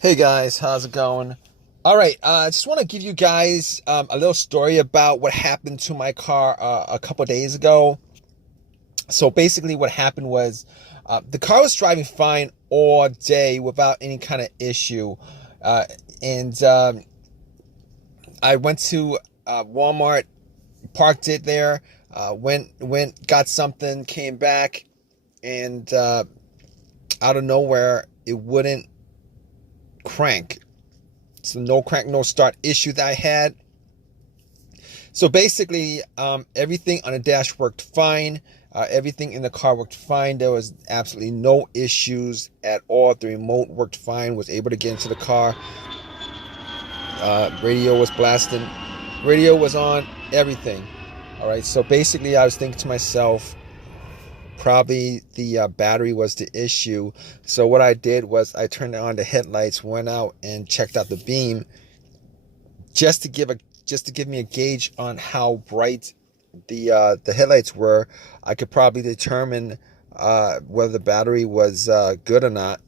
Hey guys, how's it going? All right, I just want to give you guys a little story about what happened to my car a couple days ago. So basically, what happened was the car was driving fine all day without any kind of issue, uh, and I went to Walmart, parked it there, got something, came back, and out of nowhere, it wouldn't crank. So no crank, no start issue that I had. So basically, everything on the dash worked fine. Everything in the car worked fine. There was absolutely no issues at all. The remote worked fine. Was able to get into the car. Radio was blasting. Radio was on. Everything. All right. So basically, I was thinking to myself, probably the battery was the issue. So what I did was I turned on the headlights, went out and checked out the beam, just to give me a gauge on how bright the headlights were. I could probably determine whether the battery was good or not.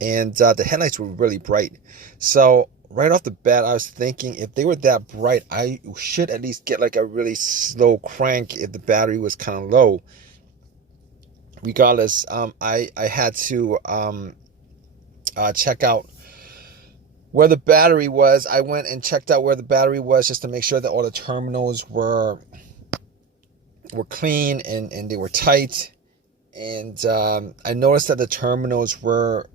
And the headlights were really bright. So right off the bat, I was thinking if they were that bright, I should at least get like a really slow crank if the battery was kind of low. Regardless, I had to check out where the battery was. I went and checked out where the battery was just to make sure that all the terminals were clean and they were tight. And I noticed that the terminals were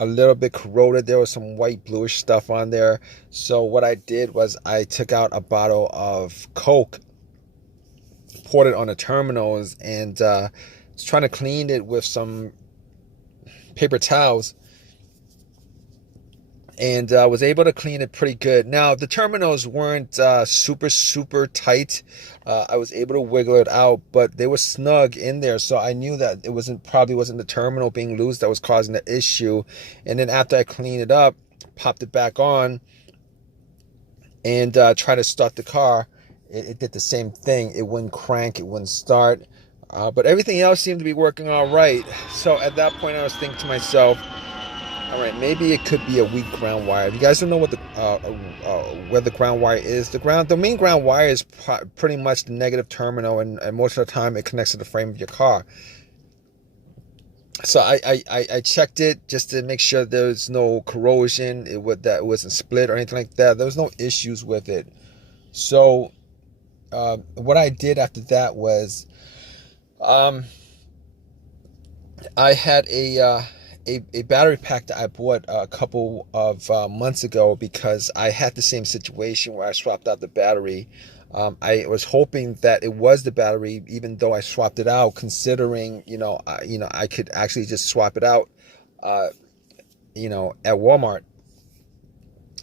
a little bit corroded. There was some white bluish stuff on there. So what I did was I took out a bottle of Coke, poured it on the terminals, and was trying to clean it with some paper towels, and was able to clean it pretty good. Now the terminals weren't super tight. I was able to wiggle it out, but they were snug in there, so I knew that it probably wasn't the terminal being loose that was causing the issue. And then after I cleaned it up, popped it back on, and tried to start the car, it did the same thing. It wouldn't crank, it wouldn't start. But everything else seemed to be working all right. So at that point, I was thinking to myself, all right, maybe it could be a weak ground wire. If you guys don't know what where the ground wire is, the main ground wire is pretty much the negative terminal, and most of the time it connects to the frame of your car. So I checked it just to make sure there's no corrosion, that it wasn't split or anything like that. There was no issues with it. So what I did after that was I had a battery pack that I bought a couple of months ago, because I had the same situation where I swapped out the battery. I was hoping that it was the battery, even though I swapped it out, considering I could actually just swap it out at Walmart.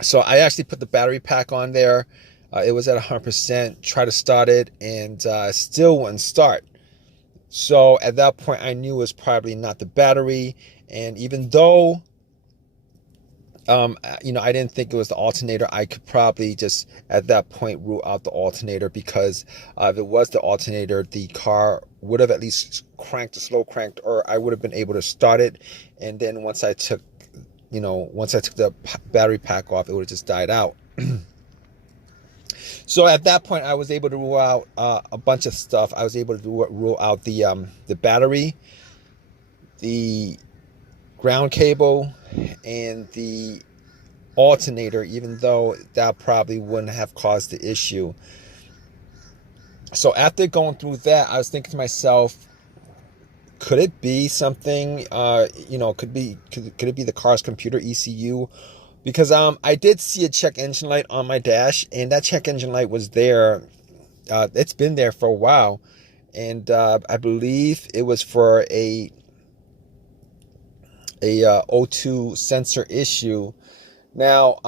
So I actually put the battery pack on there. It was at 100%. Tried to start it, and still wouldn't start. So at that point, I knew it was probably not the battery. And even though, I didn't think it was the alternator, I could probably just at that point rule out the alternator, because if it was the alternator, the car would have at least slow cranked, or I would have been able to start it. And then once I took the battery pack off, it would have just died out. So at that point, I was able to rule out a bunch of stuff. I was able to rule out the battery, the ground cable, and the alternator, even though that probably wouldn't have caused the issue. So after going through that, I was thinking to myself, could it be something? Could it be the car's computer ECU? Because I did see a check engine light on my dash, and that check engine light was there. It's been there for a while, and I believe it was for a O2 sensor issue. Now,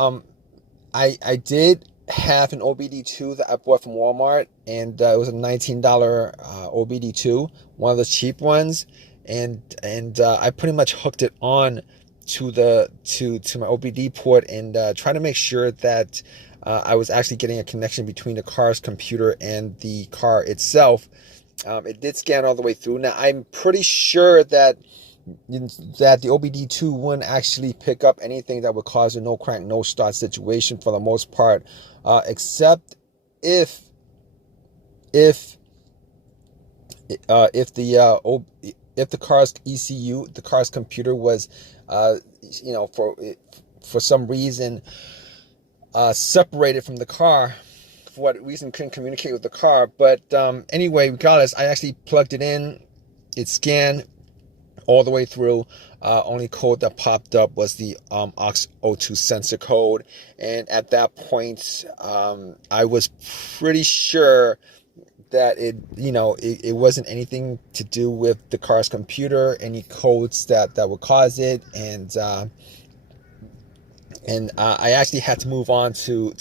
I did have an OBD2 that I bought from Walmart, and it was a $19 OBD2, one of the cheap ones, and I pretty much hooked it on to my OBD port, and trying to make sure that I was actually getting a connection between the car's computer and the car itself. It did scan all the way through. Now I'm pretty sure that that the OBD2 wouldn't actually pick up anything that would cause a no crank, no start situation for the most part, except if if if the car's ECU, the car's computer was, for some reason separated from the car. For what reason, couldn't communicate with the car. But anyway, regardless, I actually plugged it in. It scanned all the way through. Only code that popped up was the aux02 sensor code, and at that point, I was pretty sure that it wasn't anything to do with the car's computer, any codes that would cause it, and I actually had to move on to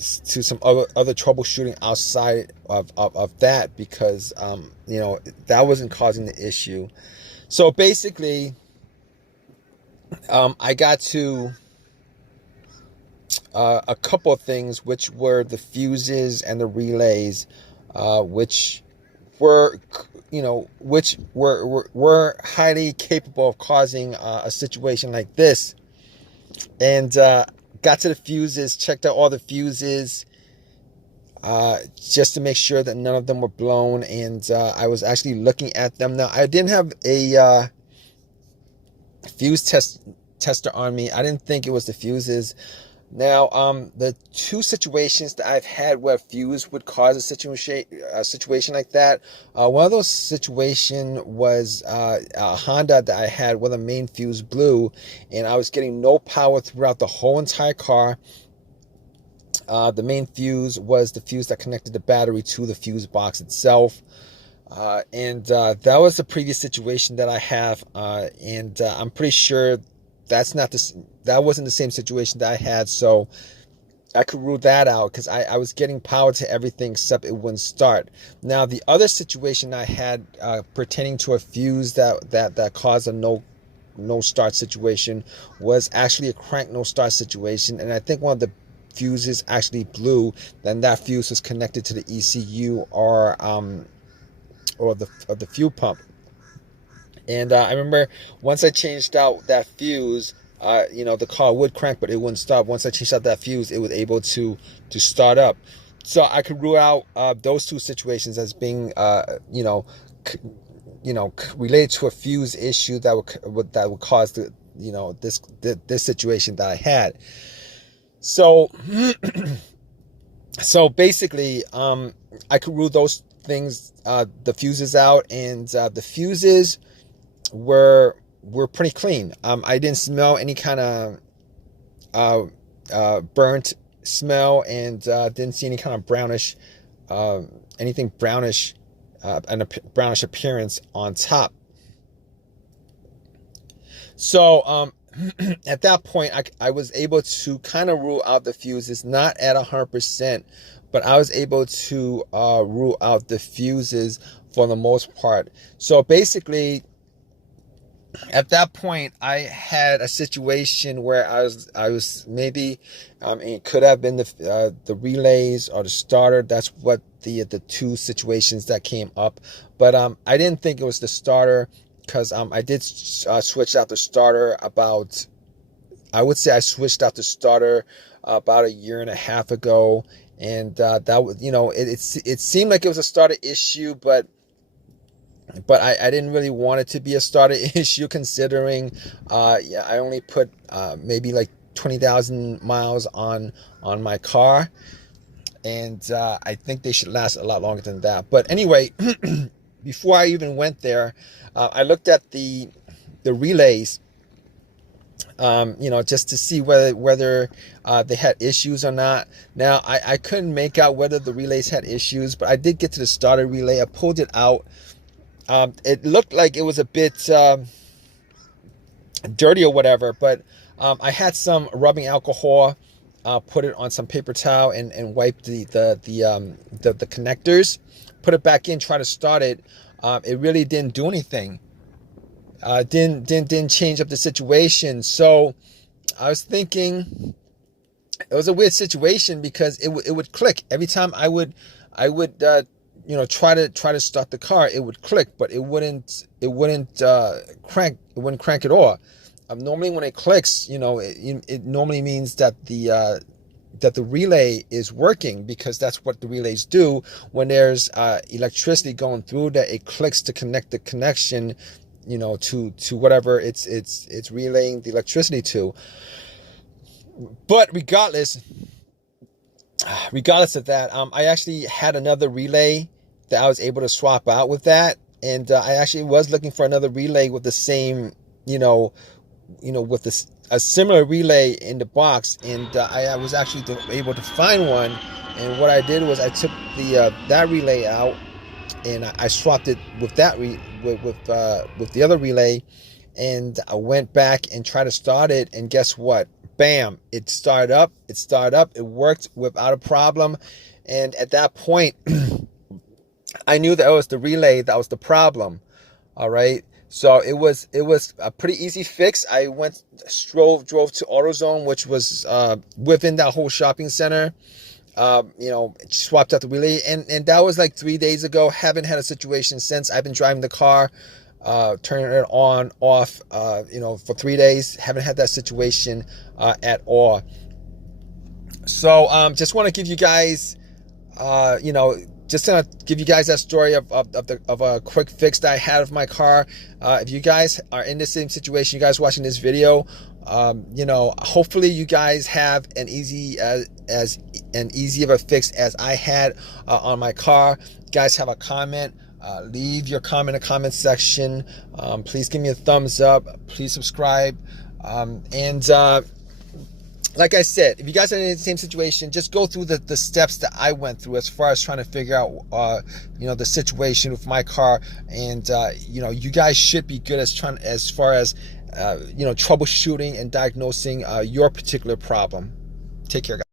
some other troubleshooting outside of that, because that wasn't causing the issue. So basically, I got to a couple of things, which were the fuses and the relays, which were highly capable of causing a situation like this. And got to the fuses, checked out all the fuses, just to make sure that none of them were blown. And I was actually looking at them. Now, I didn't have a fuse tester on me. I didn't think it was the fuses. Now, the two situations that I've had where fuse would cause a situation like that, one of those situations was a Honda that I had where the main fuse blew, and I was getting no power throughout the whole entire car. The main fuse was the fuse that connected the battery to the fuse box itself. And that was the previous situation that I have, and I'm pretty sure that wasn't the same situation that I had, so I could rule that out, because I was getting power to everything except it wouldn't start. Now, the other situation I had pertaining to a fuse that caused a no start situation was actually a crank no start situation, and I think one of the fuses actually blew. Then that fuse was connected to the ECU or the fuel pump. And I remember once I changed out that fuse, the car would crank, but it wouldn't stop. Once I changed out that fuse, it was able to start up. So I could rule out those two situations as being, related to a fuse issue that would cause this situation that I had. So, so basically, I could rule those things, the fuses out, and the fuses were pretty clean. I didn't smell any kind of burnt smell, and didn't see any kind of brownish, anything brownish, and a brownish appearance on top. So at that point, I was able to kind of rule out the fuses, not at 100%, but I was able to rule out the fuses for the most part. So basically, at that point, I had a situation where I was maybe, it could have been the relays or the starter. That's what the two situations that came up. But I didn't think it was the starter, because I did switch out the starter about, I would say I switched out the starter about a year and a half ago, and that was, it seemed like it was a starter issue, but I didn't really want it to be a starter issue, considering I only put maybe like 20,000 miles on my car, and I think they should last a lot longer than that. But anyway, before I even went there, I looked at the relays, just to see whether they had issues or not. Now, I couldn't make out whether the relays had issues, but I did get to the starter relay. I pulled it out. It looked like it was a bit dirty or whatever, but I had some rubbing alcohol, put it on some paper towel, and wiped the connectors, put it back in, try to start it. It really didn't do anything. Didn't change up the situation. So I was thinking it was a weird situation, because it would click every time I would I would try to start the car. It would click, but it wouldn't crank. It wouldn't crank at all. Normally when it clicks, it normally means that the relay is working, because that's what the relays do when there's electricity going through, that it clicks to connect the connection, to whatever it's relaying the electricity to. But regardless of that, I actually had another relay that I was able to swap out with that, and I actually was looking for another relay with the same, with a similar relay in the box, and I was actually able to find one. And what I did was I took that relay out, and I swapped it with that with the other relay, and I went back and tried to start it, and guess what? Bam! It started up. It worked without a problem. And at that point, I knew that it was the relay that was the problem. All right. So it was a pretty easy fix. I drove to AutoZone, which was within that whole shopping center. Swapped out the relay, and that was like 3 days ago. Haven't had a situation since. I've been driving the car, turning it on, off, for 3 days. Haven't had that situation at all. So just want to give you guys, just gonna give you guys that story of a quick fix that I had of my car. If you guys are in the same situation, you guys watching this video, hopefully you guys have as easy of a fix as I had on my car. You guys have a comment, leave your comment in the comment section. Please give me a thumbs up. Please subscribe. Like I said, if you guys are in the same situation, just go through the steps that I went through as far as trying to figure out, the situation with my car. And, you guys should be good as far as troubleshooting and diagnosing your particular problem. Take care, guys.